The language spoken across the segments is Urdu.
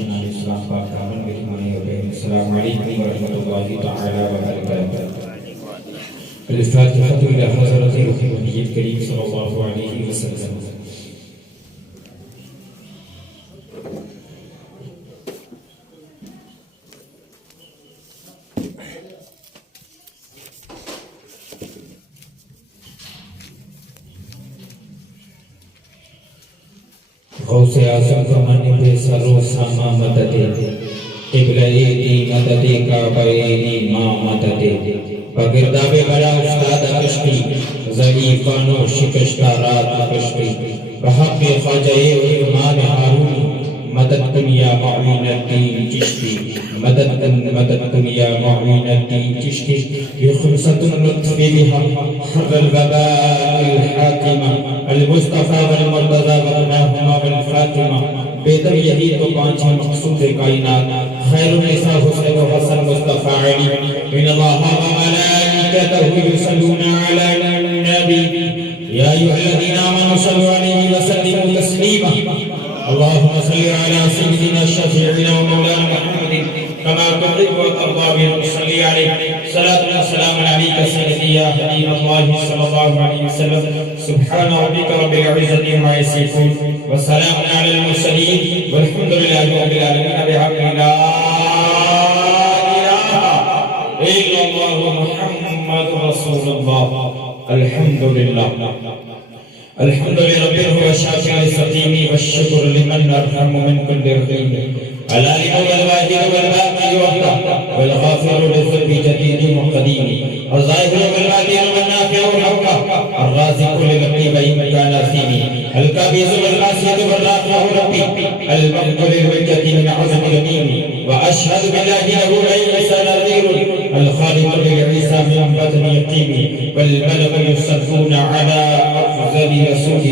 نشین اسلام پاک دامن میں تمہاری وبین السلام علیکم ورحمۃ اللہ تعالی وبرکاتہ۔ الفاتحہ الی حضرت نبی کریم صلی اللہ علیہ وسلم۔ غوث اعظم فرمانے پہ سرو ساما مدد قبلہ دی مدد کعبہ ما مدد بگرداب بڑا استاد کشتی ضعیفانو شکشتہ رات کشتی بحق خواجہ امام ہارون مدد کن یا معین الدین چشتی مدد کن یا معین الدین چشتی بخمسة اللطف بها حر الوباء الحاکمہ المصطفیٰ والمرتضی وابناہما والفاطمہ بیدر یہی تو پانچ مقصود کائنات خیر النساء حسن و حسن مصطفیٰ علی ان اللہ وملائکتہ یصلون علی النبی یا ایھا الذین آمنوا صلوا علیہ وسلموا تسلیما اللهم صل على سيدنا شفيعنا ومولانا محمد كما تحب وترضى به صل عليه صلاة وسلام عليك سيدي يا حبيب الله صلى الله عليه وسلم سبحان ربك رب العزة عما يصفون وسلام على المرسلين والحمد لله رب العالمين بحق لا إله إلا الله محمد رسول الله الحمد لله الحمد لرب هو الشافع السقيم والشكر لمن أرحم من كل رحيم العالم والواجد والباقي وحده والغافر للذنب جديد وقديم الظاهر والباطن والنافع والحق الرازق للقيم مكان أثيم الكبير والقاسد والرافع ربي المقبل الوجة من عظم القيم وأشهد بالله له ليس نذير الخالق لعيسى من بطن يقيم والملك يصلون على أفضل رسول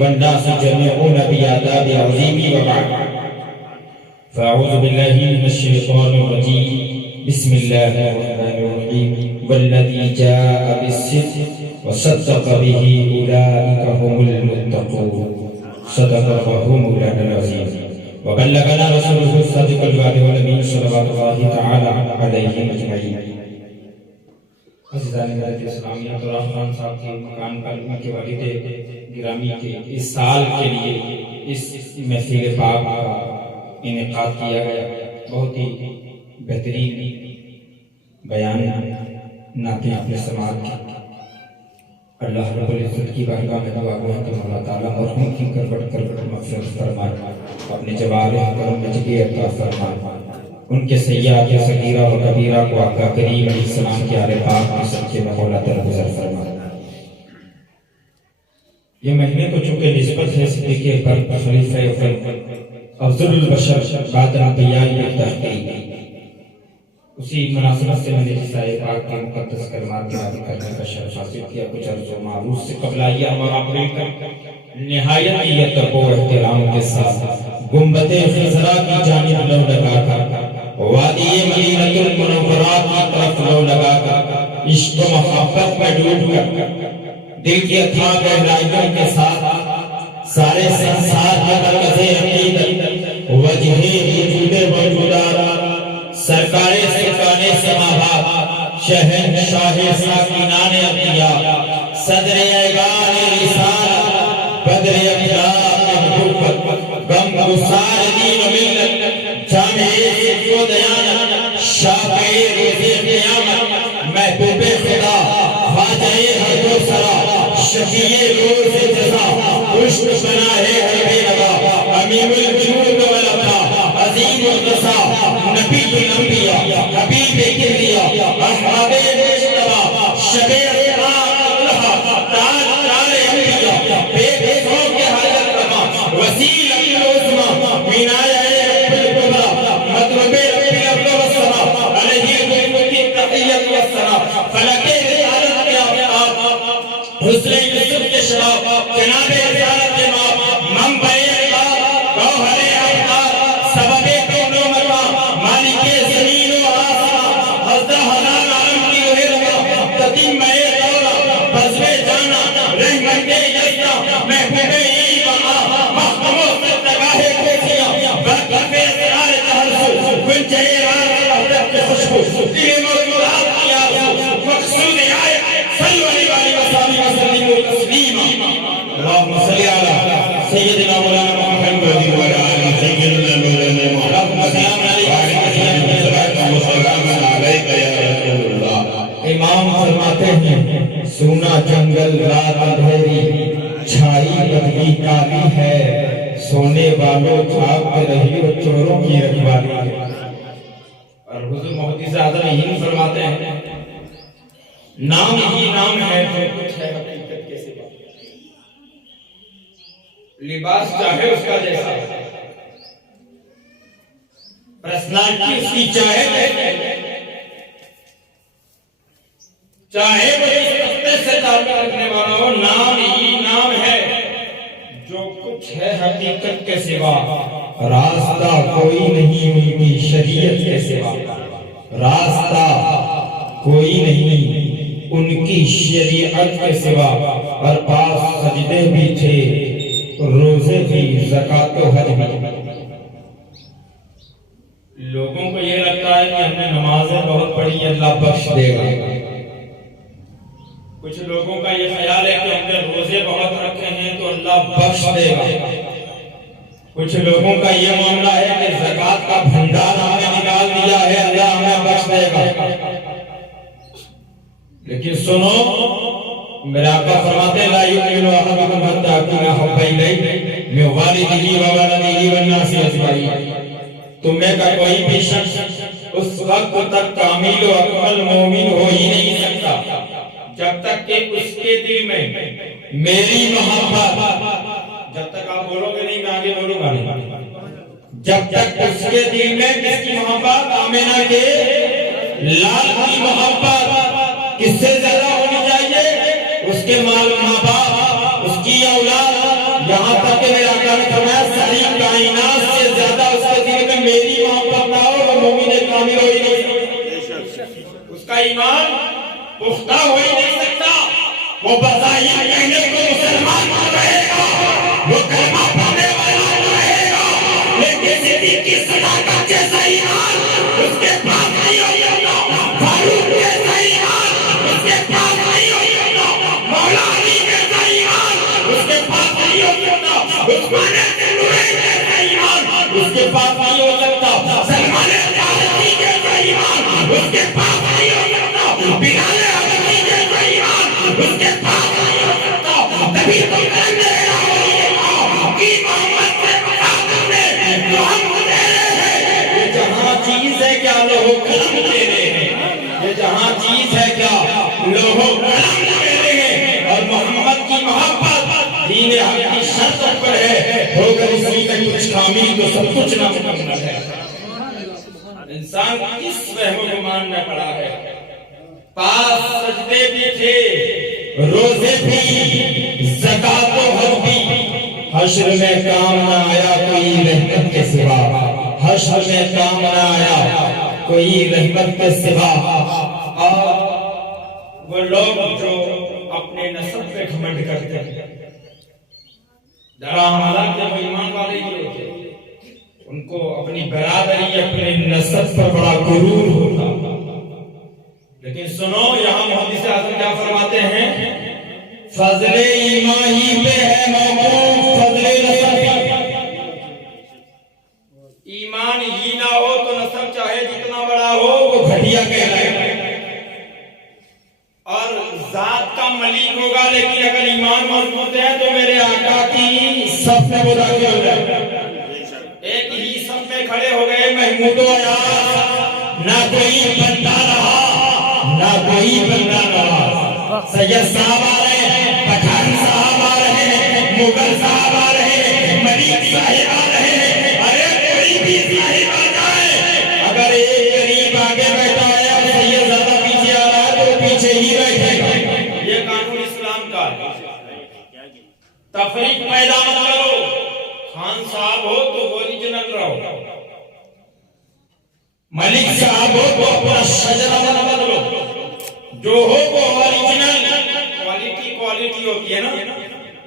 والناس جميعون بآداب عظيم وبعد فأعوذ بالله من الشيطان الرجيم بسم الله الرحمن الرحيم والذي جاء بالصدق وصدق به أولئك هم المتقون صدق الله مولانا العظيم وبلغنا رسوله الصادق الوعد والأمين صلوات الله تعالى عليه أجمعين۔ عزیزان ملت اسلامیہ عبداللہ خان صاحب کے مکان کلمہ کے والد گرامی کے اس سال کے لیے اس محفل پاک کا انعقاد کیا گیا۔ بہت ہی بہترین بیان نعتیں آپ نے سماعت کی۔ اللہ رب العزت کی بارگاہ میں دعا گو ہے کہ اللہ تعالیٰ مرحوم کی کروٹ مغفرت فرمائے، اپنے جوارح کرم میں جگہ عطا فرمائے، ان کے سیئات صغیرہ و کبیرہ کو آقا کریم علیہ السلام کے آل پاک میں سب کے محولہ درگزر فرمائے۔ یہ مہینے تو چونکہ نسبت ہے صدیق اکبر خلیفہ افضل البشر بعد انبیاء تحقیق، اسی مناسبت سے میں نے عیسائی پاک کے مقدس کلمات کی نازل کرنے کا شرف حاصل کیا۔ کچھ عرض و معروف سے قبل آئیہ اور اپریل کا نہایت ادب و احترام کے ساتھ گنبد خضرا کی جانب لو لگا کر وادی مدینہ المنورہ کی طرف لو لگا کر عشق و محبت میں ڈوب کر دل کی اتھاں گہرائیوں کے ساتھ سارے سنسار کا مرکز عقیدت وجہ وجود موجودات سرکار سلطان سماوات شہنشاہ ساکینان انبیاء صدر ایگان رسالت بدر اخلاق محبت غم گسار دین و ملت جامع صدق و دیانت شافع روز قیامت محبوب خدا خواجہ ہر دو سرا شفیع روز جزا خوش بنا ہے ہر بے لگا امیم الجود والعطا عظیم القصا نبی الانبیاء حبیب کبریا احمد مجتبی شبیر اللہ تعالی انبیاء بے بےسوں کے حاجت روا وسیل العظما عنایہ رب الکبریٰ مطلب رب الارض والسماء علیہ الملک التحیۃ والثناء فلک رسالت کے آفتاب حسن یوسف کے شراب جناب رسالت امام منبع اقدار گوہر افکار سبب کون و مکان مالک زمین و آسمان حضرت حضرت عالم کی روح روا تتمہ دورہ بزم جانا رحمت یسنا محبوب ایمان محکم و صدقہ کھوچیاں برکت اسرار دل مراد کیا مقصود آئے صلی اللہ علیہ وسلم تسلیما اللهم صل علی سیدنا مولانا محمد وعلى آل سیدنا مولانا محمد امام فرماتے ہیں سونا جنگل رات اندھیری چھائی بدلی کالی ہے سونے والوں جھاگتے رہیو چوروں کی رکھوالی ہے۔ اور حضور محدث اعظم ہند فرماتے ہیں نام ہی نام ہے جو کچھ ہے حقیقت کے سوا، لباس چاہے اس کا جیسا پرسنالٹی اس کی چاہے وہ اس رستے سے تعلق رکھنے والا ہو، نام ہی نام ہے جو کچھ ہے حقیقت کے سوا، راستہ کوئی نہیں ان کی شریعت کے سوا، راستہ کوئی نہیں ان کی شریعت کے سوا۔ اور پاس سجدے بھی تھے روزے بھی زکوٰۃ و حج بھی۔ لوگوں کو یہ لگتا ہے کہ ہم نے نمازیں بہت پڑھی اللہ بخش دے گا، کچھ لوگوں کا یہ خیال ہے کہ ہم نے روزے بہت رکھے ہیں تو اللہ بخش دے گا، کچھ لوگوں کا یہ معاملہ ہے کہ زکوٰۃ کا بھنڈار ہم نے نکال دیا ہے اللہ ہمیں بخش دے گا۔ لیکن سنو میرے آقا فرماتے ہیں لا یؤمن احدکم حتی اکون احب الیہ من والدہ وولدہ والناس اجمعین، تم میں کا کوئی بھی شخص اس وقت تک کامل و اکمل مومن ہو ہی نہیں سکتا جب تک کہ اس کے دل میں میری محبت، جب تک آپ بولو گے نہیں میں آگے بولوں گا نہیں، جب تک اس کے دل میں کس کی محبت، آمینہ کے لال کی محبت کس سے زیادہ ہونی چاہیے، اس کے مال ماں باپ، اس کی اولاد، یہاں تک کہ میرے آقا نے فرمایا ساری کائنات سے زیادہ اس کے دل میں میری محبت نہ ہو وہ مومن کامل ہو ہی نہیں سکتا، اس کا ایمان پختہ ہو ہی نہیں سکتا، وہ بظاہر کہنے کو مسلمان رہے گا، وہ کلمہ پڑھنے والا رہے گا، لیکن صدیق کی صداقت جیسا ایمان اس کے پاس نہیں ہو سکتا، فاروق جیسا ایمان اس کے پاس نہیں ہو سکتا، مولا علی جیسا ایمان اس کے پاس نہیں ہو سکتا، عثمان بن نورین جیسا ایمان اس کے پاس نہیں ہو سکتا، سلمان فارسی جیسا ایمان اس کے پاس نہیں ہو سکتا، بلال حبشی جیسا ایمان اس کے پاس نہیں ہو سکتا۔ تبھی تو کرنے کی محمد سے مقابل میں جو ہم دے رہے ہیں، یہ جہاں چیز ہے کیا لوہو قلم دے رہے ہیں، یہ جہاں چیز ہے کیا لوہو قلم دے رہے ہیں، اور محمد کی محبت دین حق کی شرط پر ہے، ہوگر اسی میں کچھ کامل تو سب کچھ نامکمل ہے۔ انسان کس وہم و گمان میں پڑا ہے، پاس سجدے بھی تھے روزے بھی زکوٰۃ و حج بھی، حشر میں کام نہ آیا کوئی رحمت کے سوا، حشر میں کام نہ آیا کوئی رحمت کے سوا۔ اور وہ لوگ جو اپنے نسب پہ گھمنڈ کرتے ہیں، حالانکہ وہ ایمان والے ہی ہوتے ہیں، ان کو اپنی برادری اپنے نسب پر بڑا غرور ہوتا، لیکن سنو یہاں محدث اعظم کیا فرماتے ہیں، فضل ایمان ہی پہ ہے موقوف فضل نسب، ایمان ہی نہ ہو تو نسب چاہے جتنا بڑا ہو وہ گھٹیا کہلائے، اور ذات کا ملک ہوگا لیکن اگر ایمان مضبوط ہے تو میرے آقا کی صف میں وہ داخل ہو جائے، ایک ہی صف میں کھڑے ہو گئے محمود و عیاض، نہ کوئی بندہ رہا نہ کوئی بندہ رہا، سید صاحب آ رہے ہیں، پٹھان صاحب آ رہے ہیں، مغل صاحب آ رہے ہیں، ملک صاحب آ رہے ہیں، ارے کوئی بھی صاحب آ جائے، اگر ایک غریب آگے بیٹھا ہے اور سید زیادہ پیچھے آ رہا ہے تو پیچھے ہی بیٹھے گا، یہ قانون اسلام کا ہے۔ تفریق پیدا مت کرو، خان صاحب ہو تو اوریجنل رہو، ملک صاحب ہو تو اپنا شجرہ نہ بدلو، جو ہو وہ اوریجنل، کوالٹی ہوتی ہے نا،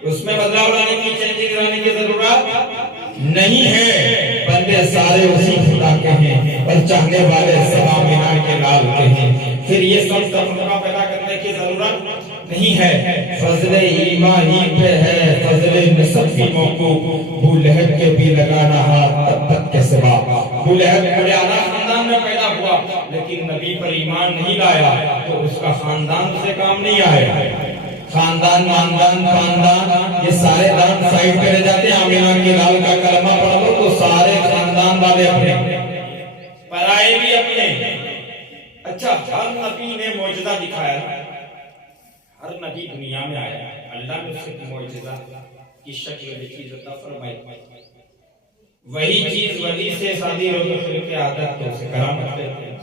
اس میں بدلاؤ لانے کی چینجنگ لانے کی ضرورت نہیں ہے، بندے سارے اسی خدا کے ہیں اور چاہنے والے سب آمینہ کے یہ سب تفرقہ پیدا کرنے کی ضرورت نہیں ہے. فضل ایمان ہی پہ ہے فضل نسب بھی موقوف. ابو لہب کے بھی لگا رہا تب تک کے سوا. ابو لہب بڑے اعلیٰ خاندان میں پیدا ہوا لیکن نبی پر ایمان نہیں لایا تو اس کا خاندان سے کام نہیں آیا. خاندان خاندان یہ سارے دان سائڈ پہ رہ جاتے ہیں. آمینہ کے لال کا کلمہ پڑھ لو تو سارے خاندان والے اپنے پرائے بھی اپنے. اچھا ہر نبی نے معجزہ دکھایا. ہر نبی دنیا میں آیا ہے اللہ نے اس سے معجزہ کی شکل لکھی عطا فرمائی. وہی چیز ولی سے شادی روزہ کے عادت تو سے کرامت کرتے ہیں.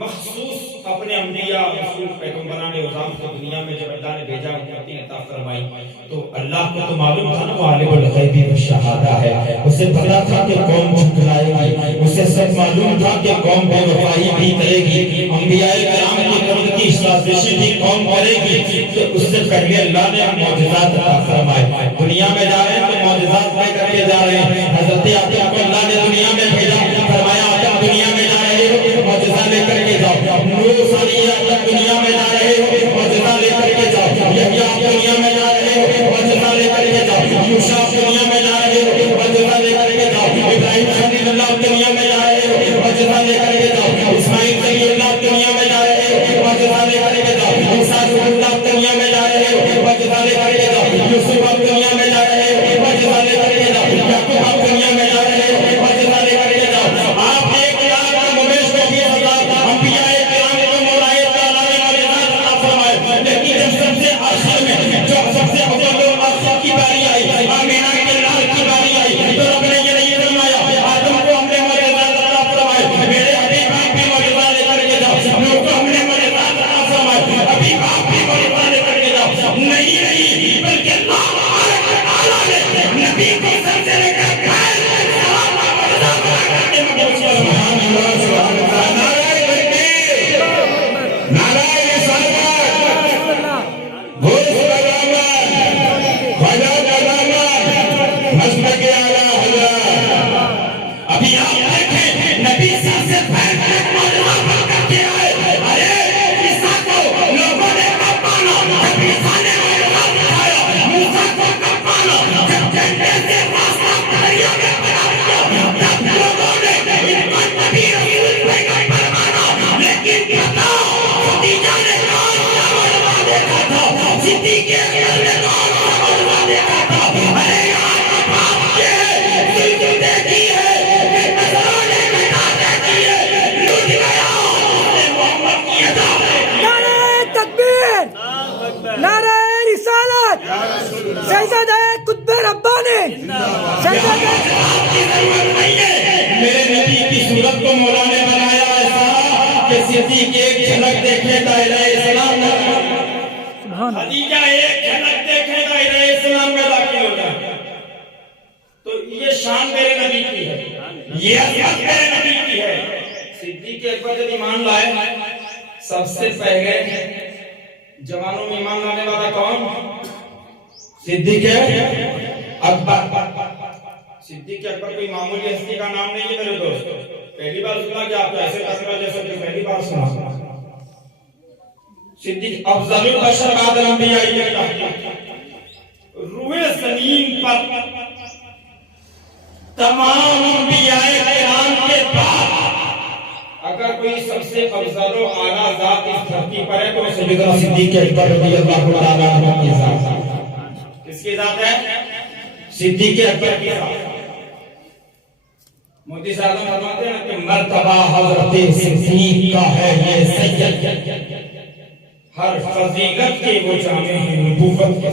مخصوص اپنے انبیاء رسول پیغمبران اعظم کو دنیا میں جب اللہ نے بھیجا امتی عطا فرمائی تو اللہ کو تو معلوم تھا نا وہ عالم الغیب والشہادہ ہے. اسے پتا تھا کہ قوم جھٹلائے گی. اسے سب معلوم تھا کہ قوم بے وفائی بھی کرے گی. انبیاء کرام کی قوم کی اشتہاری بھی قوم کرے گی. تو اس سے پہلے اللہ نے معجزات عطا فرمائے. دنیا میں جا رہے ہیں تو معجزات لے کر کے جا رہے ہیں. حضرت آدم کو اللہ نے دنیا میں بھیجا. فرمایا آدم دنیا میں جا رہے ہو معجزہ لے کر کے جاؤ. نوح علیہ السلام دنیا میں جا رہے ہو معجزہ لے کر کے جاؤ. یحییٰ دنیا میں جا رہے ہو معجزہ لے کر کے جاؤ. موسیٰ دنیا میں جا رہے ہو معجزہ لے کر کے جاؤ. ابراہیم خلیل اللہ دنیا میں جا رہے ہو معجزہ لے کر کے جاؤ. اسماعیل خلیل اللہ دنیا میں جا رہے ہو معجزہ لے کر کے جاؤ. عیسیٰ اللہ دنیا میں جا رہے ہو معجزہ لے کر کے جاؤ. یوسف دنیا میں جا رہے ہو معجزہ لے کر کے جاؤ. یعقوب دنیا میں جا رہے ہو معجزہ لے کر کے جاؤ. آپ ایک میرے نبی کی صورت کو مولا نے بنایا ایسا کہ صدیق ایک جھلک دیکھے دائرہ اسلام میں. خدیجہ ایک جھلک دیکھے دائرہ اسلام میں داخل ہو جائے. تو یہ شان میرے نبی کی ہے, یہ عظمت میرے نبی کی ہے. صدیق اکبر جب ایمان لائے سب سے پہلے جوانوں میں ایمان لانے والا کون؟ صدیق اکبر. صدیق اکبر کوئی معمولی ہستی کا نام نہیں ہے میرے دوست. پہلی بار سنا کہ آپ ایسے تذکرہ جیسا کہ پہلی بار سنا. صدیق افضل البشر بعد الانبیاء. روح زمین پر تمام انبیاء کرام کے بعد اگر کوئی سب سے افضل و اعلیٰ ذات اس دھرتی پر ہے تو سیدنا صدیق اکبر رضی اللہ تعالیٰ عنہ کی ذات. کس کی ذات ہے؟ صدیق اکبر کی ذات. مودی صاحب فرماتے ہیں کہ مرتبہ حضرت صدیق کا ہے یہ سید. ہر فضیلت کے وہ جامع ہیں نبوت کے.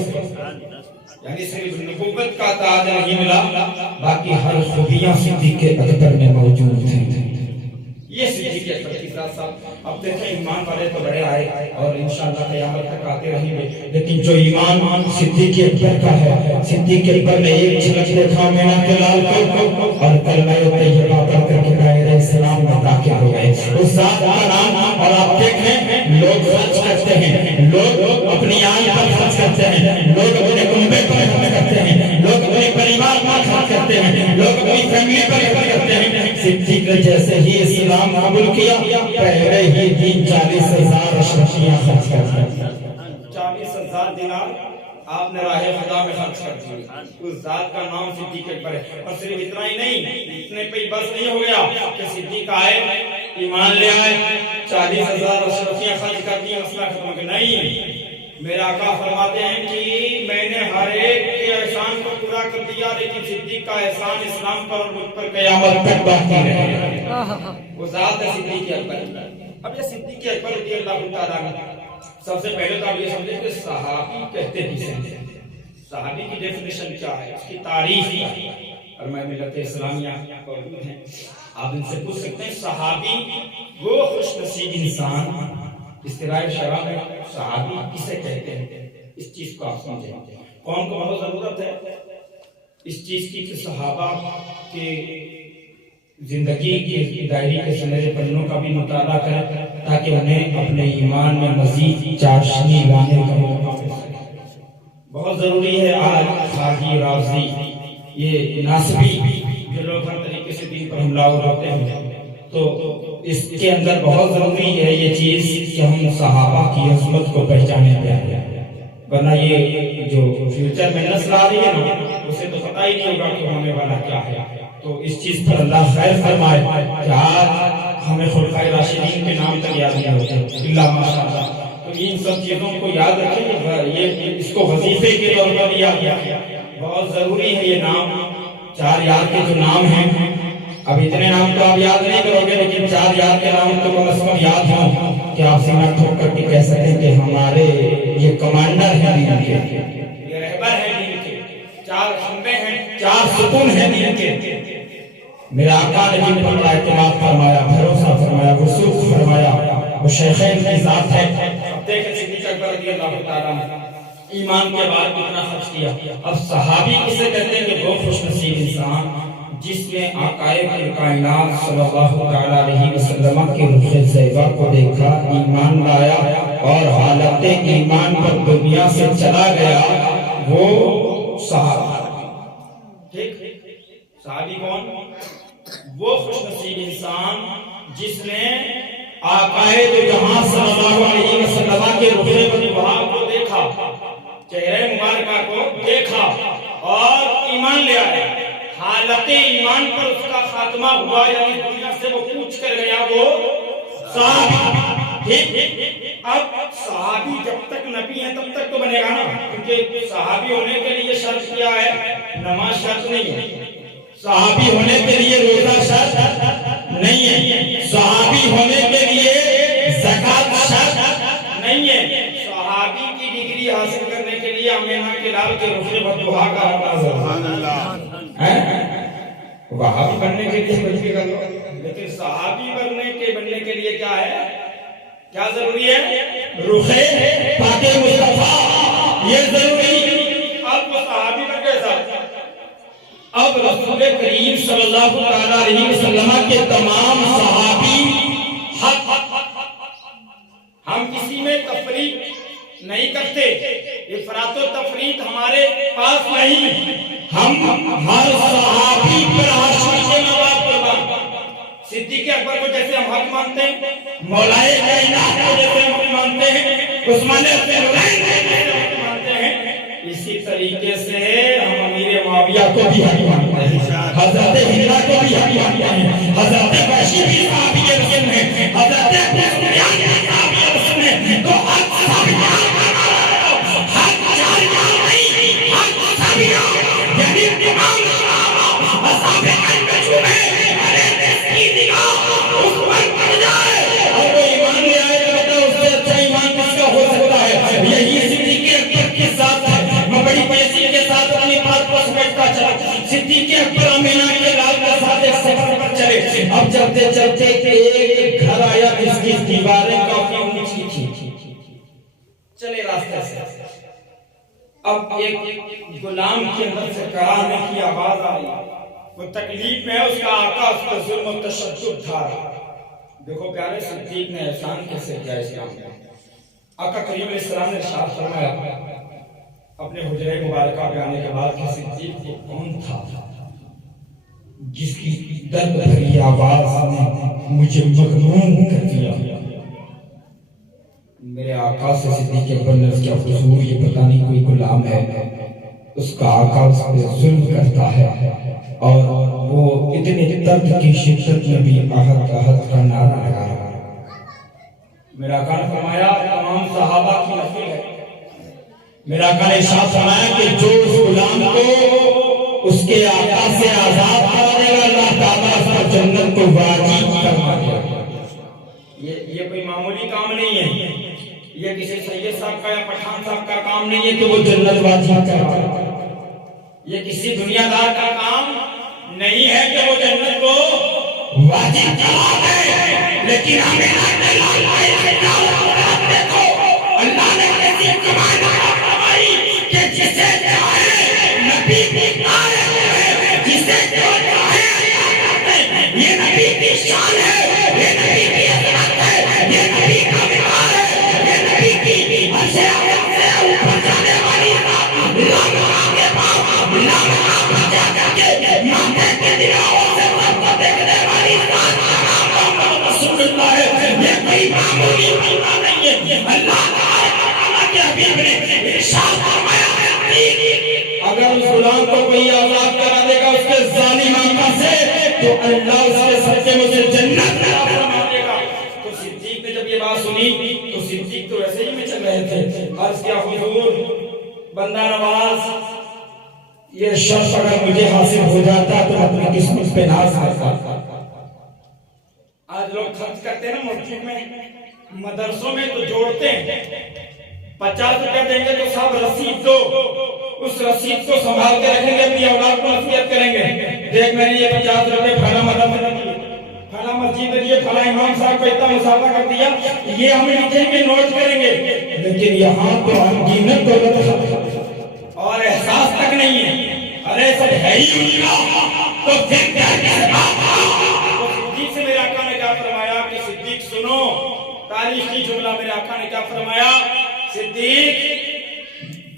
یعنی صرف نبوت کا تاج نہیں ملا, باقی ہر خوبیاں صدیق اکبر میں موجود ہیں. یہ صدیق اکبر کی ذات صاحب. اب دیکھیں ایمان والے تو بڑے آئے اور انشاءاللہ قیامت تک آتے رہیں گے, لیکن جو ایمان صدیق اکبر کا ہے, صدیق اکبر نے ایک جھلک دیکھا مینا کے لال کو اور کلمہ طیبہ پڑھ کر کے دائرہ اسلام میں داخل ہو گئے. اس ذات کا نام. اور آپ دیکھیں لوگ خرچ کرتے ہیں, لوگ اپنی آن پر خرچ کرتے ہیں, لوگ اپنے کنبے پر خرچ کرتے ہیں, لوگ اپنے پریوار پر خرچ کرتے ہیں, لوگ اپنی فیملی پر خرچ کرتے ہیں. صدیق جیسے جیسے ہی اسلام قبول کیا پہلے ہی دن 40,000 اشرفیاں خرچ کر دیا. 40,000 دینار آپ نے راہ خدا میں خرچ کر دی. اس ذات کا نام صدیق اکبر ہے. اور صرف اتنا ہی نہیں، اتنے پہ بس نہیں ہو گیا کہ صدیق آئے ایمان لے آئے 40,000 اشرفیاں خرچ کر دی مسئلہ ختم ہو گیا. نہیں، میرا آقا فرماتے ہیں کہ میں نے ہر ایک کے احسان کو پورا کر دیا، لیکن صدیق کا احسان اسلام پر اور مجھ پر قیامت تک باقی رہے گا. وہ ذات ہے صدیق اکبر. اب یہ صدیق اکبر رضی اللہ تعالیٰ عنہ، سب سے پہلے تو آپ یہ سمجھیں کہ صحابی کہتے کسے ہیں. صحابی کی ڈیفینیشن کیا ہے، اس کی تعریف کیا ہے. اور میں ملت اسلامیہ موجود ہیں، آپ ان سے پوچھ سکتے ہیں صحابی وہ خوش نصیب انسان. اصطلاح شرع میں صحابی کسے کہتے ہیں، اس چیز کو آپ سمجھیں. کون کو بہت ضرورت ہے اس چیز کی کہ صحابہ کے زندگی کی دائری کے سنہرے پنوں کا بھی مطالعہ کریں تاکہ انہیں اپنے ایمان میں مزید چاشنی لانے کا موقع مل سکے. بہت ضروری ہے. آج خارجی رافضی یہ ناسبی جو لوگ ہر طریقے سے دین پر حملہ ہوتے ہیں، تو اس کے اندر بہت ضروری ہے یہ چیز کہ ہم صحابہ کی عظمت کو پہچانے پہ، ورنہ یہ جو فیوچر میں نسل آ رہی ہے نا، اسے تو پتہ ہی نہیں ہوگا کہ ہونے والا کیا ہے. تو اس چیز پر اللہ خیر فرمائے کہ آج ہمیں خلفائے راشدین کے نام تک یاد نہیں ہوتے اللہ ماشاءاللہ. تو ان سب چیزوں کو یاد رکھیں، یہ اس کو وظیفے کے طور پر لیا گیا. بہت ضروری ہے یہ نام. 4 یار کے جو نام ہیں، اب اتنے نام تو آپ یاد نہیں کرو گے، لیکن 4 یار کے نام تو کم از کم یاد ہوں کہ آپ سینہ ٹھوک کر کے کہہ سکیں کہ ہمارے یہ کمانڈر ہیں دین کے، یہ رہبر ہیں دین کے، 4 خمبے ہیں، 4 ستون ہیں دین کے. میرا آقا نے جن پر اعتماد فرمایا، بھروسہ فرمایا، وثوق فرمایا، وہ شیخین کی ذات ہے. اب دیکھیں صدیق اکبر رضی اللہ تعالیٰ عنہ ایمان کے بعد کتنا خرچ کیا. اب صحابی کسے کہتے ہیں کہ وہ خوش نصیب انسان جس نے آقائے کائنات صلی اللہ تعالیٰ علیہ وسلم کے رخ زیبا کو دیکھا، ایمان لایا اور حالت ایمان پر دنیا سے چلا گیا، وہ صحابی. ٹھیک، صحابی کون؟ وہ خوش نصیب انسان جس نے آقائے جہاں صلی اللہ علیہ وسلم کے رخ زیبا کو دیکھا، چہرے مبارکہ کو دیکھا اور ایمان لے آیا. حالت ایمان پر اس کا خاتمہ ہوا، یعنی دنیا سے وہ پوچھ کر گیا، وہ صحابی. اب صحابی جب تک نبی ہیں تب تک تو بنے گا نا، کیونکہ صحابی ہونے کے لیے شرط کیا ہے؟ نماز شرط نہیں ہے. صحابی ہونے کے لیے روزہ شرط نہیں ہے. صحابی ہونے کے لیے زکات شرط نہیں ہے. صحابی کی ڈگری حاصل کرنے کے لیے آمینہ کے لال کے رخ بدوہا کا ہونا ضروری ہے. وہابی بننے کے لیے بچے گا، لیکن صحابی بننے کے لیے کیا ہے، کیا ضروری ہے؟ رخ پاک مصطفیٰ، یہ ضروری. اب وہ صحابی بن گئے ساتھ. اب رسول کریم صلی اللہ علیہ وسلم کے تمام صحابی حق. ہم کسی میں تفریق نہیں کرتے، افراط و تفریط ہمارے پاس نہیں. ہم ہر صحابی پر عاشق کے نواب قربان. صدیق اکبر کو جیسے ہم حق مانتے ہیں، مولائے کائنات کو جیسے ہم مانتے ہیں، عثمان غنی کو جیسے ہم مانتے ہیں، اسی طریقے سے ہم امیر معاویہ کو بھی حق مانتے ہیں، حضرت ہند کو بھی حق مانتے ہیں، حضرت وحشی بھی صحابی رسول ہیں، حضرت ابو سفیان بھی صحابی رسول ہیں. تو حق صحابیان حق جاریان نہیں، حق صحابیان یعنی امام صحابہ اصحاب النجوم کی نگاہ اس پر پڑ جائے اور وہ ایمان لے آئے تو اس سے اچھا ایمان کس کا ہو سکتا ہے. یہی صدیق اکبر کے ساتھ ہے. میں بڑی تیزی کے ساتھ اپنی بات کو سمجھتا چلا. صدیق اکبر آمینہ کے لال کے ساتھ ایک سفر پر چلے. اب چلتے چلتے ایک گھر آیا جس کی دیواریں کافی اونچی تھی. چلے راستے سے، اب ایک غلام کے اندر سے کرانے کی آواز آئی. وہ تکلیف میں اس کا آقا اس پر ظلم و تشدد تھا. دیکھو پیارے صدیق نے احسان کیسے کیا اسلام میں. آقا کریم علیہ السلام نے ارشاد فرمایا اپنے حجرے مبارکہ پہ آنے کے بعد کہ صدیق کو کون تھا. جس کی درد بھری آواز نے مجھے مغموم کر دیا۔ میرے آقا سے صدیق اکبر نے اس کا حضور یہ پتہ نہیں کوئی غلام ہے، اس کا آقا اس پہ ظلم کرتا ہے، اور وہ اتنے درد کی شدت میں بھی احد احد کا نعرہ لگا رہا ہے۔ میرا آقا نے فرمایا تمام صحابہ کی نفل ہے، میرا آقا نے ارشاد فرمایا کہ جو اس غلام کو اس کے آقا سے آزاد کرا دے گا اللہ تعالیٰ اس پر جنت کو واجب کروا دے گا۔ یہ کوئی معمولی کام نہیں ہے، یہ کسی سید صاحب کا یا پٹھان صاحب کا کام نہیں ہے کہ وہ جنت واجب کروا دے، یہ کسی دنیا دار کا کام نہیں ہے کہ وہ جنت کو واجب کروا دے، لیکن ہمیں اللہ نے کسی کمائن فرمائی کہ جسے چاہے نبی کی جسے جو چاہے یہ نبی کی شان ہے، یہ نبی کی عظمت ہے، یہ نبی کا وقار ہے، یہ نبی کی عرش اعظم سے اوپر جانے والی لامکا کے باپ لامکا بچا کر کے مانتے کے دلاؤں سے سب کو دیکھنے والی ذات رسول اللہ ہے۔ یہ کوئی معمولی بندہ نہیں ہے، اللہ تعالیٰ کے حبیب نے ارشاد فرمایا اگر اس غلام کو کوئی آزاد کرا دے گا اس کے ظالم آقا سے تو اللہ اس کے صدقے میں اسے جنت میں فرما دے گا۔ تو صدیق نے جب یہ بات سنی تو صدیق تو ایسے ہی میں چل رہے تھے، عرض کیا حضور بندہ نواز یہ شخص اگر مجھے حاصل ہو جاتا تو اپنی قسمت پہ ناز کرتا۔ آج لوگ خرچ کرتے ہیں نا مسجد میں مدرسوں میں تو جوڑتے ہیں، 50 روپے دیں گے تو صاحب رسید دو، اس رسید کو سنبھال کے رکھیں گے، اپنی اولاد کو نصیحت کریں گے، دیکھ میں نے یہ 50 روپے پھلا مسجد میں دیے، پھلا امام صاحب کو اتنا مسافہ کر دیا، یہ ہم لکھیں گے نوٹ کریں گے، لیکن یہاں تو ہم قیمت دولت اور احساس تک نہیں ہے، ارے سب ہے ہی ان کا تو پھر کیا صدیق سے میرے آقا نے کیا فرمایا کہ صدیق سنو تاریخی جملہ، میرے آقا نے کیا فرمایا صدیق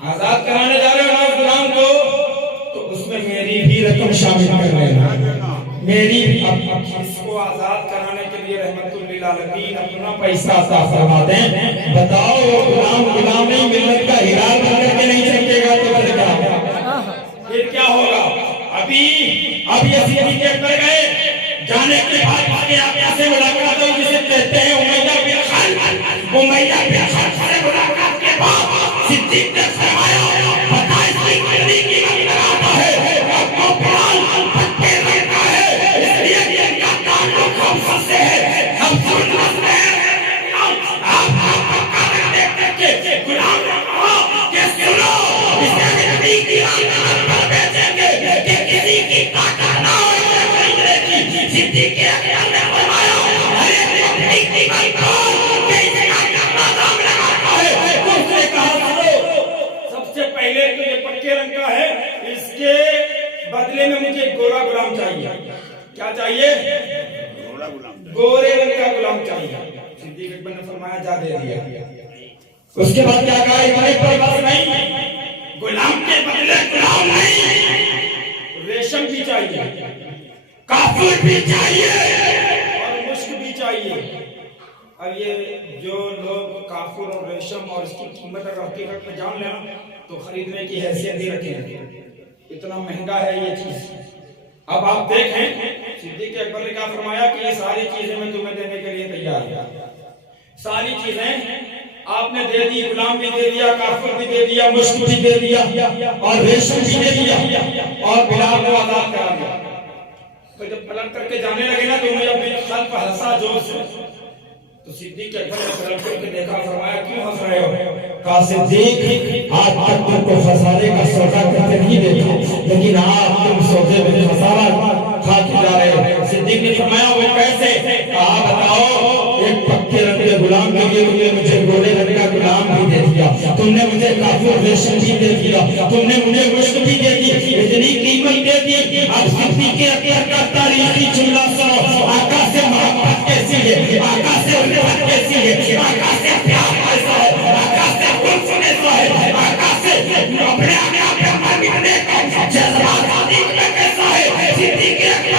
آزاد کرانے جا رہے ہو غلام کو تو اس میں میری بھی رقم شامل کر لینا، میری بھی اس کو آزاد کرانے کے لیے رحمت للعالمین اپنا پیسہ عطا فرما دیں۔ بتاؤ وہ غلام نہیں ملت کا ہلال بن کر کے نہیں چمکے گا تو پھر کیا ہوگا؟ اب یہ صدیق اکبر گئے، جانے کے بعد آگے آپ سے ملاقات ہوئی جسے کہتے ہیں امیہ بن خلف، امیہ بن خلف سے ملاقات کے بعد صدیق نے فرمایا بتا اس کی کلی کی آتا ہے اب کو پرال پتے رکھتا ہے، اس لیے یہ کیا تعلق ہم سے ہے، ہم سنت میں آپ دیکھتے کہ غلام رہا کہ سنو اسے نبی کی آنکھان پر بیچیں گے کہ کسی کی طاقت نہ ہو اسے خریدنے کی۔ صدیق اکبر نے فرمایا ارے نبی کی بلکہ کہ اسے کا نظام لگاتا ہے، اس نے کہا سب سے پہلے تو یہ پکے رنگ کا ہے، اس کے بدلے میں مجھے گورا غلام چاہیے۔ کیا چاہیے؟ گورے رنگ کا غلام چاہیے۔ صدیق اکبر نے فرمایا جا دے دیا۔ اس کے بعد کیا کہا اتنے پر بس نہیں، غلام کے بدلے غلام نہیں، ریشم بھی چاہیے، کافر بھی چاہیے اور مشک بھی چاہیے۔ اب یہ جو لوگ کافر اور ریشم اور اس کی قیمت اگر حقیقت میں جان لینا تو خریدنے کی حیثیت ہی رکھیں، اتنا مہنگا ہے یہ چیز۔ اب آپ دیکھیں صدیق اکبر نے کیا فرمایا کہ یہ ساری چیزیں میں تمہیں دینے کے لیے تیار ہوں، ساری چیزیں آپ نے دے دی، غلام بھی دے دیا، کافر بھی دے دیا، مشک بھی دے دیا اور ریشم بھی دے دیا اور بلال کو آزاد کرا دیا۔ تو جب پلٹ کر کے جانے لگے نا تو انہیں اپنی خلف ہنسا جوش سے، تو صدیق اکبر نے پلٹ کر کے دیکھا، فرمایا کیوں ہنس رہے ہو؟ کہا صدیق آج تک تم کو خسارے کا سودا کرتے نہیں دیکھا، لیکن آج تم سودے میں خسارہ کھا کے جا رہے ہو۔ صدیق نے فرمایا وہ کیسے؟ کہا بتاؤ ایک پکے رنگ کے غلام کے لیے تم نے مجھے گورے رنگ کا غلام بھی دے دیا، تم نے مجھے کافر ریشم بھی دے دیا، تم نے مجھے مشک بھی دے دی، اتنی قیمت دے دی۔ اب صدیق اکبر کا تاریخی جملہ سنو، آقا سے محبت کیسی ہے، آقا سے الفت کیسی ہے، آقا سے پیار کیسا ہے، آقا سے قرب کیسا ہے، آقا سے اپنے آقا پہ ماننے کا جذبہ صدیق میں کیسا ہے۔ صدیق اکبر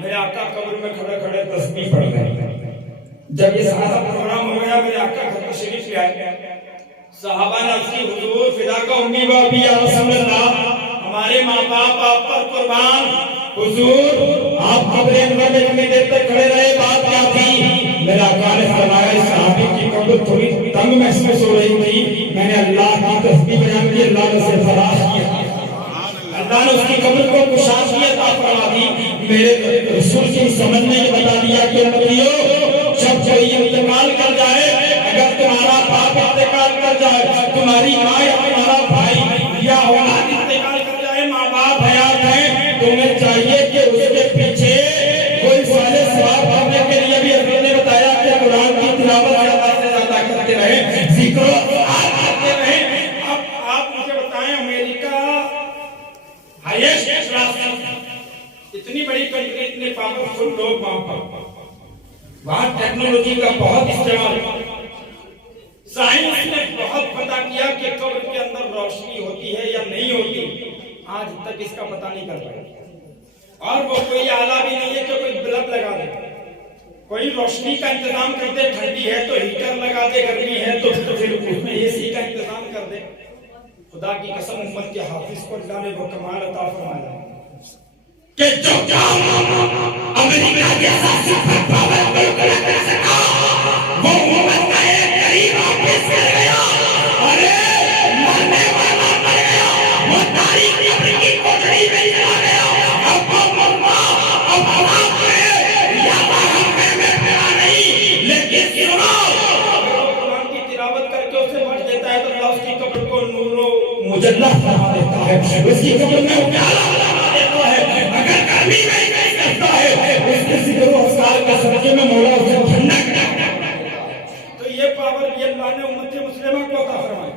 میرے آقا قبر میں کھڑے کھڑے تسبیح پڑھ گئے. جب یہ سارا پروگرام ہو گیا میرے آقا گھر تشریف لے آئے. صحابہ نے عرض کی حضور فدا کا امی و ابی یا رسول اللہ ہمارے ماں باپ آپ پر قربان. حضور آپ قبر انور میں اتنی دیر تک کھڑے رہے بات کیا تھی؟ میرے آقا نے فرمایا اس صحابی کی قبر تھوڑی تنگ محسوس ہو رہی تھی. میں نے اللہ کی تسبیح بیان کی اللہ نے اسے فراخ کیا. اللہ نے اس کی قبر کو کشادگی عطا فرما دی. میرے رسول کی سمجھنے نے بتا دیا کہ امتیوں جب کوئی انتقال کر جائے اگر تمہارا باپ انتقال کر جائے تمہاری ماں یا تمہارا بھائی یا اولاد انتقال کر جائے ماں باپ حیات ہیں تمہیں چاہیے کہ اس کے پیچھے کوئی صالح ثواب پانے کے لیے بھی حضرت نے بتایا کہ قرآن کی تلاوت زیادہ سے زیادہ کرتے رہیں ذکر و اذکار کرتے رہیں. اب آپ مجھے بتائیں امریکہ ہائیسٹ کلاس اتنی بڑی کنٹری اتنے پاورفل لوگ وہاں ٹیکنالوجی کا بہت استعمال. سائنس نے بہت پتہ کیا کہ قبر کے اندر روشنی ہوتی ہے یا نہیں ہوتی. آج تک اس کا پتہ نہیں کر پایا. اور وہ کوئی آلہ بھی نہیں ہے کہ کوئی بلب لگا دے کوئی روشنی کا انتظام کر دے. ٹھنڈی ہے تو ہیٹر لگا دے گرمی ہے تو پھر اس میں اے سی کا انتظام کر دے. خدا کی قسم امت کے حافظ کو اللہ نے وہ کمال عطا فرمایا کہ جو کام امریکہ جیسا سپر پاور ملک نہ کر سکا وہ امت کا ایک غریب حافظ کر گیا. ارے مرنے والا مر گیا وہ تاریخ قبر کی کوٹڑی میں چلا گیا. اب وہ مرنا اب حالات میں یا باہر میں پڑا نہیں لیکن سنو قرآن کی تلاوت کر کے اسے بچ دیتا ہے تو اللہ اس کی قبر کو نور و مجلہ فرما دیتا ہے. اس کی قبر میں اجالا فرما دیتا ہے. اگر گرمی میں کرتا ہے اس کے ذکر و اذکار کے صدقے میں مولا اسے ٹھنڈا کرتا ہے. تو یہ پاور یہ اللہ نے امت مسلمہ کو عطا فرمایا.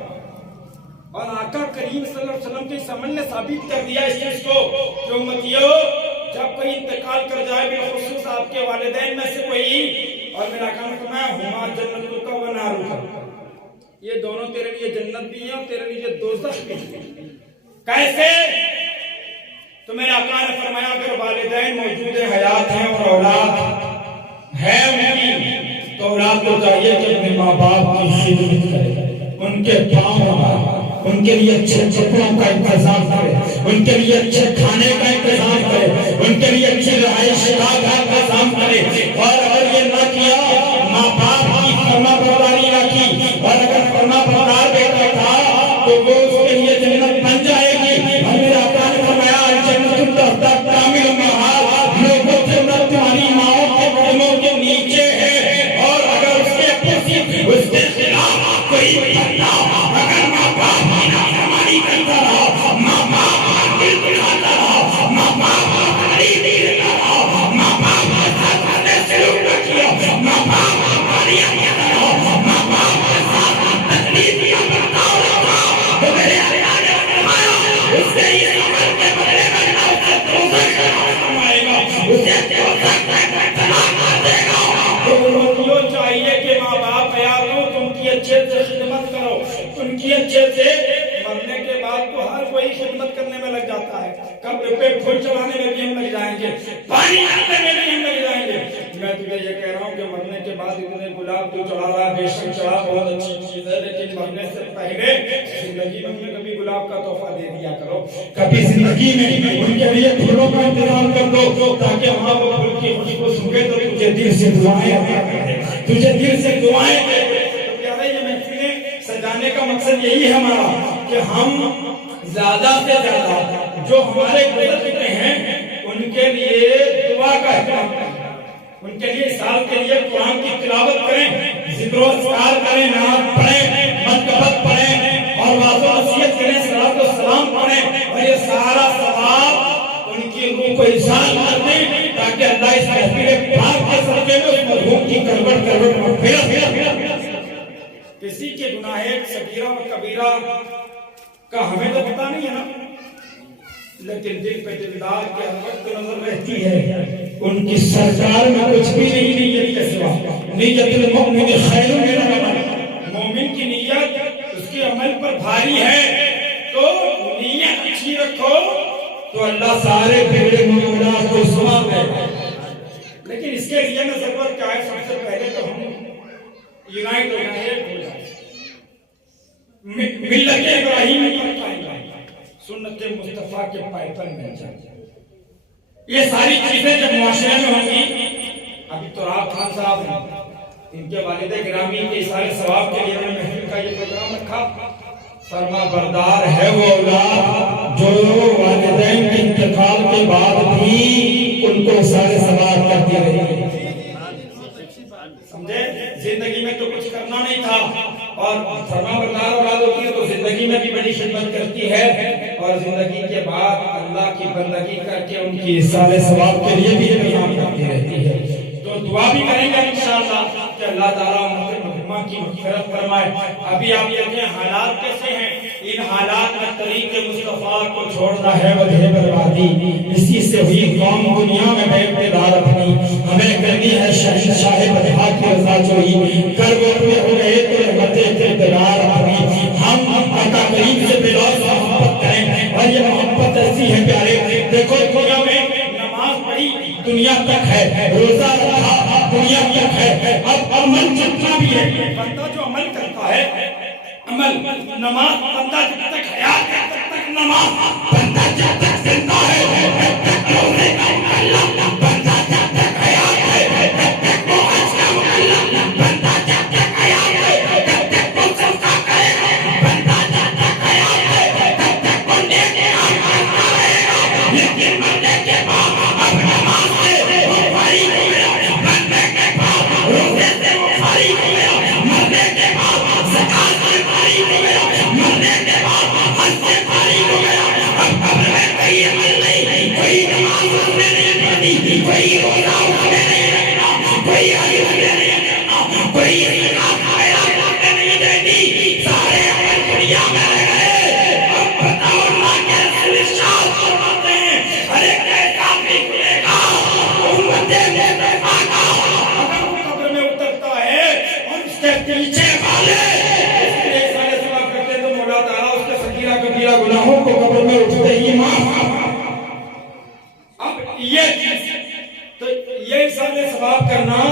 اور آقا کریم صلی اللہ علیہ وسلم کی سمجھ نے ثابت کر دیا اس چیز کو کہ امتیوں جب کوئی انتقال کر جائے بالخصوص آپ کے والدین میں سے کوئی اور میرا آقا نے فرمایا ہما جنت کا و نار کا یہ دونوں تیرے لیے جنت بھی ہیں اور تیرے لیے دوزخ بھی ہیں. کیسے؟ تو میرے آقا نے فرمایا اگر والدین موجود حیات ہیں اور اولاد ہے ان کی تو اولاد کو چاہیے کہ اپنے ماں باپ کی خدمت کرے ان کے پاؤں دبائے ان کے لیے اچھے کپڑوں کا انتظام کرے ان کے لیے اچھے کھانے کا انتظام کرے ان کے لیے اچھی رہائش گاہ کا انتظام کرے. اور اگر یہ نہ کیا ماں باپ کی فرما برداری نہ کی اور اگر فرما بردار بیٹا تھا تو وہ اس کے لیے جنت بن جائے گی. اور میرے آقا نے فرمایا جنت تحت کامل محال لوگوں جنت تمہاری ماؤں کے قدموں کے نیچے ہے. اور اگر اس کے پرسی اس کے خلاف کوئی بندہ اگر ماں باپ کی نافرمانی کرتا رہا ماں باپ کا دل دکھاتا رہا ماں باپ کا غریب دیتا رہا ماں باپ کے ساتھ غلط سلوک نہ کیا ماں باپ کا گالیاں دیتا رہا ماں باپ کے ساتھ تکلیف یا برتاؤ رہا تو میرے اللہ نے فرمایا اس سے یہ عمل کے بدلے میں اللہ اسے دوزخ کا فرمائے گا اسے دوزخ میں طلاق کر دے گا. تو امتیوں چاہیے کہ ماں باپ حیات ہو تو ان کی اچھے سے خدمت کرو. ان کی اچھے سے مرنے کے بعد تو ہر کوئی خدمت کرنے میں لگ جاتا ہے. قبر پہ پھول چڑھانے میں بھی ہم لگ جائیں گے پانی ڈالنے میں بھی ہم لگ جائیں گے. میں تجھے یہ کہہ رہا ہوں کہ مرنے کے بعد اتنے گلاب تو چڑھا رہا ہے بے شک چڑھا بہت اچھی چیز ہے لیکن مرنے سے پہلے زندگی میں انہیں کبھی گلاب کا تحفہ دے دیا کرو. کبھی زندگی میں ان کے لیے پھولوں کا انتظام کر دو تاکہ وہاں وہ پھول کی خوشبو سونگے تو تجھے دل سے دعائیں تجھے دل سے دعائیں دے. تو پیارے یہ محفلیں سجانے کا مقصد یہی ہے ہمارا کہ ہم زیادہ سے زیادہ جو ہمارے گزر چکے ہیں ان کے لیے دعا کا اہتمام کریں. ان کے لیے سال کے لیے قرآن کی تلاوت کریں ذکر و اذکار کریں نعت پڑھیں منقبت پڑھیں اور واعظ و نصیحت کریں صلاۃ و سلام پڑھیں. اور یہ سارا ثواب ان کی روح کو احسان کر دیں تاکہ اللہ اس محفل پاک کے صدقے میں اس مرحوم کی کروٹ مغفرت. کسی کے گناہ صغیرہ و کبیرہ کا ہمیں تو پتہ نہیں ہے نا لیکن دل پہ دلدار کے ہر وقت نظر رہتی ہے. ان کی سرکار میں کچھ بھی نہیں نیت کے سوا نیت المؤمن خیر من العمل. مومن کی نیت اس کے عمل پر بھاری ہے تو نیت اچھی رکھو تو اللہ سارے بگڑے معاملات کو ثواب دے گا. اس کے لیے میں ضرورت کیا ہے؟ سب سے پہلے تو ہم یونائٹ ہو جائیں، ملت ابراہیمی پر قائم رہیں، سنت مصطفیٰ کے پیکر میں جائیں۔ یہ ساری چیزیں جب معاشرے میں ہوں گی، ابھی تو آپ خان صاحب ہیں، ان کے والد گرامی کے سارے ثواب کے لیے میں محفل کا یہ پروگرام رکھا۔ فرما بردار ہے وہ اولاد جو والدین کے انتقال کے بعد بھی ان کو سارے ثواب کرتی رہی ہے۔ سمجھے؟ زندگی میں تو کچھ کرنا نہیں تھا، اور فرما بردار اولاد ہوتی ہے تو زندگی میں بھی بڑی خدمت کرتی ہے، اور زندگی کے بعد اللہ کی بندگی کر کے ان کی سارے ثواب کے لیے بھی انتظام کرتی رہتی ہے۔ تو دعا بھی کریں گے انشاءاللہ کہ اللہ تعالیٰ محترمہ کی مغفرت فرمائے۔ ابھی آپ دیکھیں حالات کیسے ہیں، ان حالات میں طریق مصطفیٰ کو چھوڑنا ہے وجہ بربادی، اسی سے ہوئی قوم دنیا میں بے اقتدار اپنی، ہمیں کرنی ہے شہنشاہ بدحا کی رضا جوئی، کر وہ پورے ہو گئے تو رحمت اقتدار اپنی، ہم آقا کریم سے بلا محبت کریں، اور یہ محبت ایسی ہے پیارے، دیکھو دنیا میں نماز پڑھی دنیا تک ہے، روزہ رکھا دنیا تک ہے، اب عمل جتنا بھی ہے، بندہ جو عمل کرتا ہے، عمل نماز بندہ جب تک حیات ہے تب تک نماز، بندہ جب تک زندہ ہے تب تک روزے کا مکلف، بندہ جب تک حیات ہے تب تک وہ حج کا مکلف، بندہ جب تک حیات ہے تب تک وہ صدقہ کرے گا، بندہ جب تک حیات ہے تب تک وہ نیک کام کرتا رہے گا، لیکن مرنے کے بعد اب نماز سے وہ فارغ ہو گیا، مرنے کے بعد روزے سے وہ فارغ ہو گیا، مرنے کے بعد زکات سے فارغ ہو گیا، مرنے کے بعد حج سے فارغ ہو گیا، اب قبر میں کوئی عمل نہیں، کوئی نماز اس نے نہیں پڑھی، کوئی روزہ اس نے نہیں رکھنا، کوئی حج اس نے نہیں کرنا، کوئی زکات خیرات اس نے نہیں دینی، سارے عمل دنیا میں رہ گئے۔ اب بتاؤ اللہ کے رسول ارشاد فرماتے ہیں ہر ایک ایسا بھی کھلے گا امت مصطفیٰ کا، اگر وہ قبر میں اترتا ہے اور اس کے پیچھے والے اس کے سارے ثواب کرتے ہیں تو مولا تعالیٰ اس کے صغیرہ کبیرہ گناہوں کو قبر میں اٹھتے ہی معاف۔ اب یہ چیز تو یہ سارے ثواب کرنا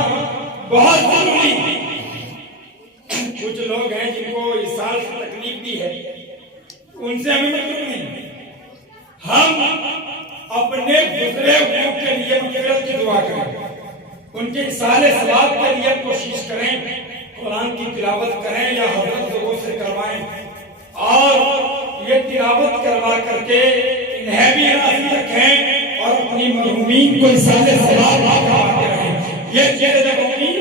بہت ضروری ہے۔ کچھ لوگ ہیں جن کو اس سال سے تکلیف بھی ہے، ان سے ہمیں مطلب نہیں، ہم اپنے گزرے ہوئے کے لیے مغفرت کی دعا کریں، ان کے سارے ثواب کے لیے کوشش کریں، قرآن کی تلاوت کریں یا حضرت لوگوں سے کروائیں، اور یہ تلاوت کروا کر کے انہیں بھی راضی رکھیں اور اپنی مرحومین کو سارے ثواب کرواتے رہیں۔ یہ چیزیں جب ہوگی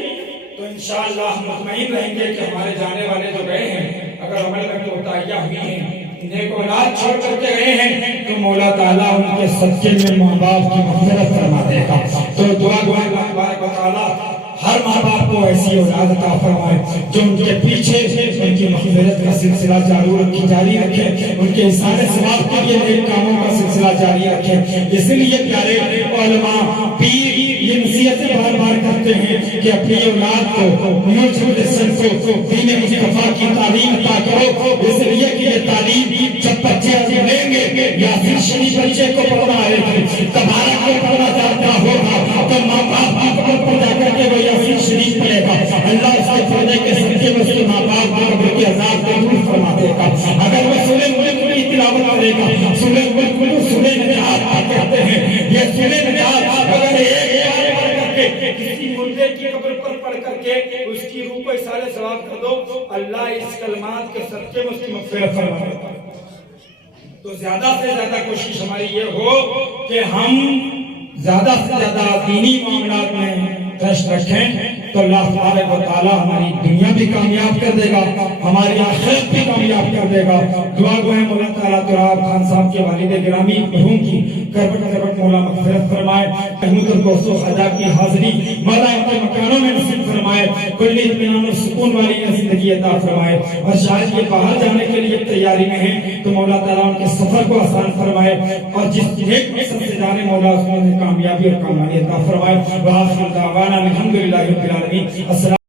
تو انشاءاللہ ہم مطمئن رہیں گے کہ ہمارے جانے والے جو گئے ہیں، اگر عمل میں کوتاہیاں ہوئی ہیں، نیک اولاد چھوڑ کر کے گئے ہیں، تو مولا تعالیٰ ان کے صدقے میں ماں باپ کی مغفرت فرما دے گا۔ تو دعا اللہ تبارک و تعالیٰ ہر ماں باپ کو ایسی اولاد عطا فرمائے جو ان کے پیچھے ان کی مغفرت کا سلسلہ جاری رکھے، ان کے سارے ثواب کے لیے نیک کاموں کا سلسلہ جاری رکھے۔ اس لیے پیارے علماء پیر یہ نصیحتیں بار بار کرتے ہیں کہ اپنی اولاد کو نیو جنریشن کو دین مصطفیٰ کی تعلیم عطا کرو، اس لیے کہ یہ تعلیم جب بچے لیں گے، یاسین شریف بچے کو پڑھنا آئے گا، تبارک کو پڑھنا جاتا ہوگا، تو ماں باپ کی قبر پر جا کر کے وہ یاسین شریف پڑھے گا، اللہ اس کے پڑھنے کے صدقے میں اس کے ماں باپ کی قبر کے عذاب کو دور فرما دے گا۔ اگر وہ سورہ ملک کی تلاوت کرے گا، سورہ ملک کو سورہ نجات کہتے ہیں، یہ سورہ نجات اگر ایک کسی مردے کی قبر پر پڑھ کر کے اس کی روح کو سارے ثواب کر دو، اللہ اس کلمات کے صدقے میں اس کی مغفرت فرمائے۔ تو زیادہ سے زیادہ کوشش ہماری یہ ہو کہ ہم زیادہ سے زیادہ دینی معاملات میں کشت رکھیں، تو اللہ تبارک و تعالیٰ ہماری دنیا بھی کامیاب کر دے گا، ہماری آخرت بھی کامیاب کر دے گا۔ دعا گو ہے مولا تعالیٰ تراب خان صاحب کے والد گرامی مرحوم کی کربٹ مولا مغفرت فرمائے، محمود القوس و خدا کی حاضری مولا ان کے مکانوں میں نصیب فرمائے، کلی اطمینان و سکون والی زندگی عطا فرمائے، اور شاید یہ باہر جانے کے لیے تیاری میں ہیں تو مولا تعالیٰ ان کے سفر کو آسان فرمائے، اور جس نیک مقصد سے جانے مولا اس میں کامیابی اور کامیابی عطا فرمائے۔ وآخر دعوانا الحمدللہ رب العالمین۔ السلام